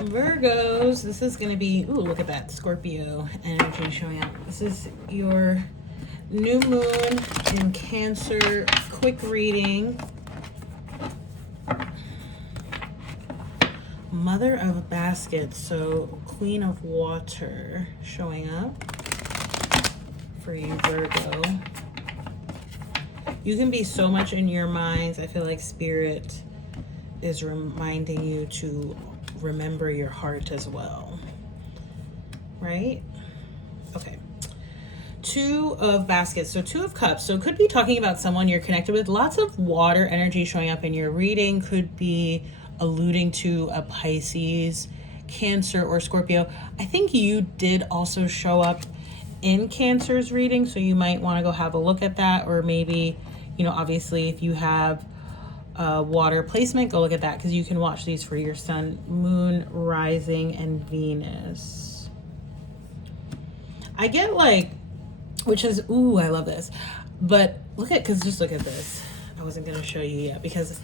Virgos, this is going to be, ooh, look at that Scorpio energy showing up. This is your new moon in Cancer, quick reading. Mother of Baskets, so Queen of Water showing up for you, Virgo. You can be so much in your minds. I feel like Spirit is reminding you to remember your heart as well, right? Okay. Two of Baskets, so Two of Cups. So could be talking about someone you're connected with. Lots of water energy showing up in your reading. Could be alluding to a Pisces, Cancer, or Scorpio. I think you did also show up in Cancer's reading, so you might want to go have a look at that, or maybe, you know, obviously if you have water placement, go look at that, because you can watch these for your sun, moon, rising, and Venus. I get like, which is, ooh, I love this, but just look at this. I wasn't going to show you yet because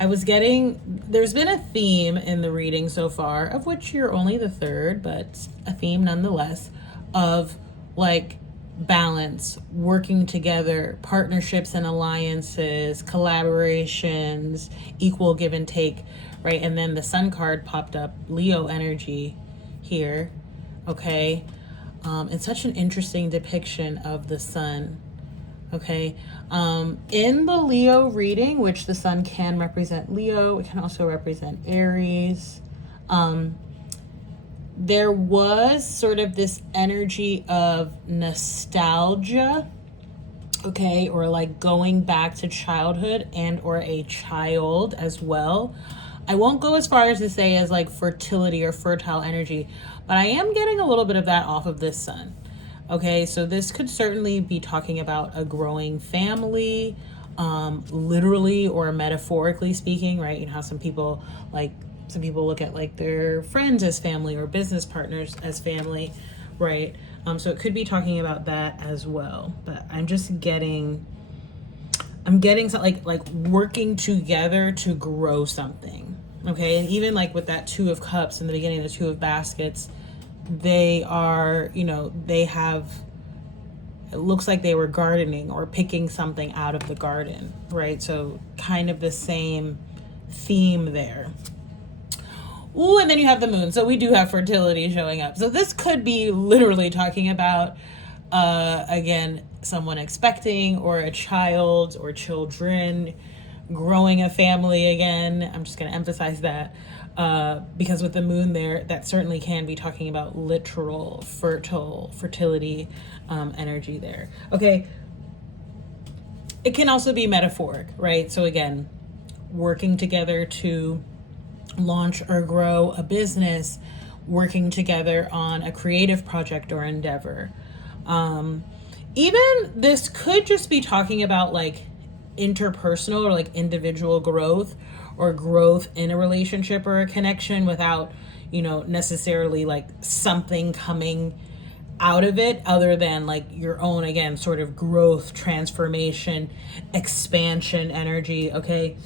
I was getting, there's been a theme in the reading so far, of which you're only the third, but a theme nonetheless, of like balance, working together, partnerships and alliances, collaborations, equal give and take, right? And then the Sun card popped up, Leo energy here, okay? It's such an interesting depiction of the Sun, okay? In the Leo reading, which the Sun can represent Leo, it can also represent Aries. There was sort of this energy of nostalgia, okay, or like going back to childhood and or a child as well. I won't go as far as to say as like fertility or fertile energy, but I am getting a little bit of that off of this Sun. Okay, so this could certainly be talking about a growing family, literally or metaphorically speaking, right? You know how some people look at like their friends as family or business partners as family, right? So it could be talking about that as well. But I'm getting something like working together to grow something. Okay, and even like with that Two of Cups in the beginning, the Two of Baskets, they are, you know, it looks like they were gardening or picking something out of the garden, right? So kind of the same theme there. Ooh, and then you have the moon. So we do have fertility showing up. So this could be literally talking about, again, someone expecting, or a child or children, growing a family again. I'm just going to emphasize that. Because with the moon there, that certainly can be talking about literal fertility energy there. Okay. It can also be metaphoric, right? So again, working together to launch or grow a business, working together on a creative project or endeavor. Even this could just be talking about like interpersonal or like individual growth, or growth in a relationship or a connection without, you know, necessarily like something coming out of it other than like your own, again, sort of growth, transformation, expansion energy. Okay.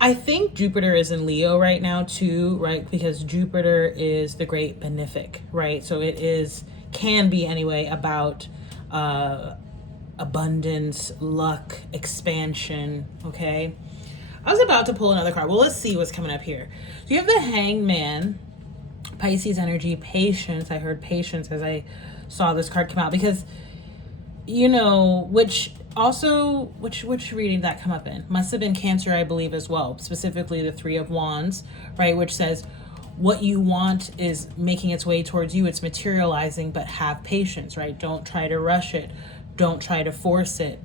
I think Jupiter is in Leo right now too, right? Because Jupiter is the great benefic, right? So it can be anyway about abundance, luck, expansion, okay? I was about to pull another card. Well, let's see what's coming up here. So you have the Hangman, Pisces energy, patience. I heard patience as I saw this card come out, because, you know, which reading did that come up in? Must have been Cancer, I believe, as well. Specifically the Three of Wands, right? Which says what you want is making its way towards you. It's materializing, but have patience, right? Don't try to rush it. Don't try to force it.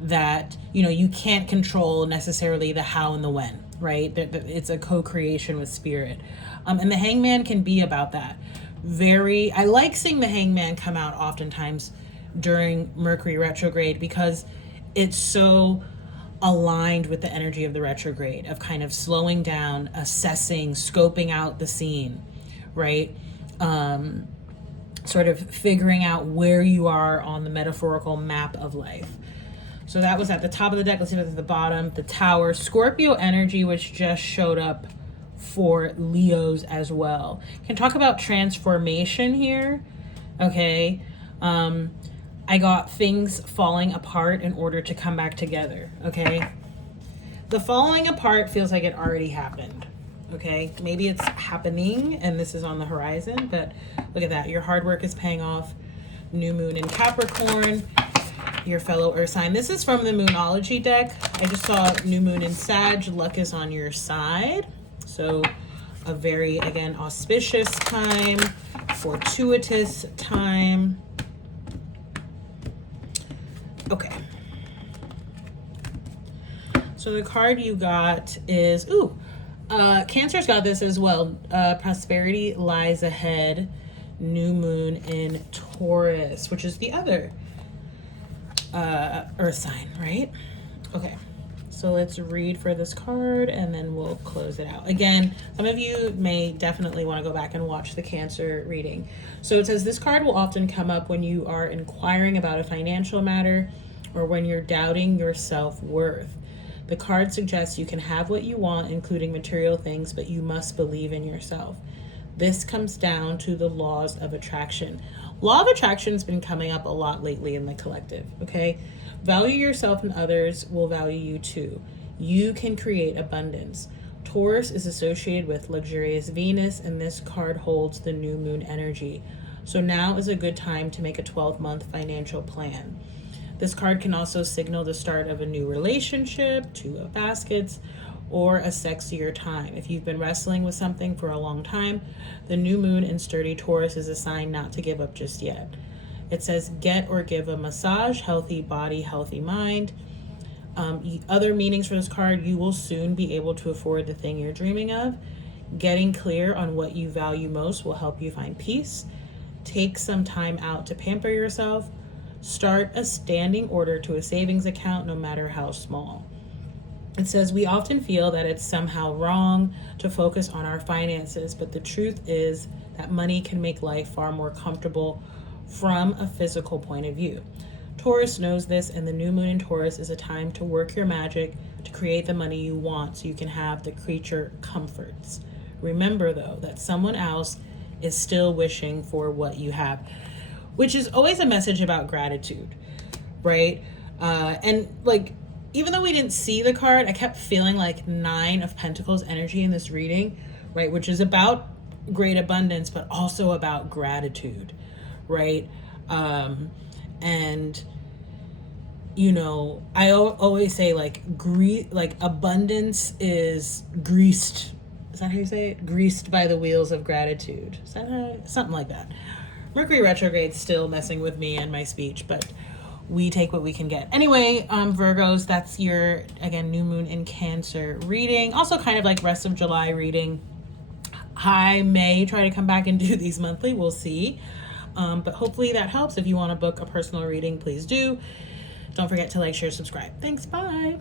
That, you know, you can't control necessarily the how and the when, right? It's a co-creation with Spirit. And the Hangman can be about that. I like seeing the Hangman come out oftentimes during Mercury retrograde, because it's so aligned with the energy of the retrograde, of kind of slowing down, assessing, scoping out the scene, right? Sort of figuring out where you are on the metaphorical map of life. So that was at the top of the deck. Let's see what's at the bottom. The Tower. Scorpio energy, which just showed up for Leos as well. Can talk about transformation here. Okay. I got things falling apart in order to come back together. Okay. The falling apart feels like it already happened. Okay. Maybe it's happening and this is on the horizon, but look at that. Your hard work is paying off. New moon in Capricorn, your fellow earth sign. This is from the Moonology deck. I just saw new moon in Sag. Luck is on your side. So a very, again, auspicious time, fortuitous time. Okay. So the card you got is, Cancer's got this as well. Prosperity lies ahead. New moon in Taurus, which is the other earth sign, right? Okay. So let's read for this card and then we'll close it out. Again, some of you may definitely want to go back and watch the Cancer reading. So it says this card will often come up when you are inquiring about a financial matter or when you're doubting your self-worth. The card suggests you can have what you want, including material things, but you must believe in yourself. This comes down to the laws of attraction. Law of attraction has been coming up a lot lately in the collective, okay? Value yourself and others will value you too. You can create abundance. Taurus is associated with luxurious Venus, and this card holds the new moon energy. So now is a good time to make a 12-month financial plan. This card can also signal the start of a new relationship, Two of Baskets, or a sexier time. If you've been wrestling with something for a long time, the new moon in sturdy Taurus is a sign not to give up just yet. It says get or give a massage, healthy body, healthy mind. Other meanings for this card, you will soon be able to afford the thing you're dreaming of. Getting clear on what you value most will help you find peace. Take some time out to pamper yourself. Start a standing order to a savings account, no matter how small. It says we often feel that it's somehow wrong to focus on our finances, but the truth is that money can make life far more comfortable from a physical point of view. Taurus knows this, and the new moon in Taurus is a time to work your magic to create the money you want so you can have the creature comforts. Remember, though, that someone else is still wishing for what you have, which is always a message about gratitude, right? And like, even though we didn't see the card, I kept feeling like 9 of Pentacles energy in this reading, right? Which is about great abundance, but also about gratitude, right? And you know, I always say like abundance is greased. Is that how you say it? Greased by the wheels of gratitude. Is that something like that? Mercury retrograde's still messing with me and my speech, but we take what we can get. Anyway, Virgos, that's your, again, new moon in Cancer reading. Also kind of like rest of July reading. I may try to come back and do these monthly. We'll see. But hopefully that helps. If you want to book a personal reading, please do. Don't forget to like, share, subscribe. Thanks. Bye.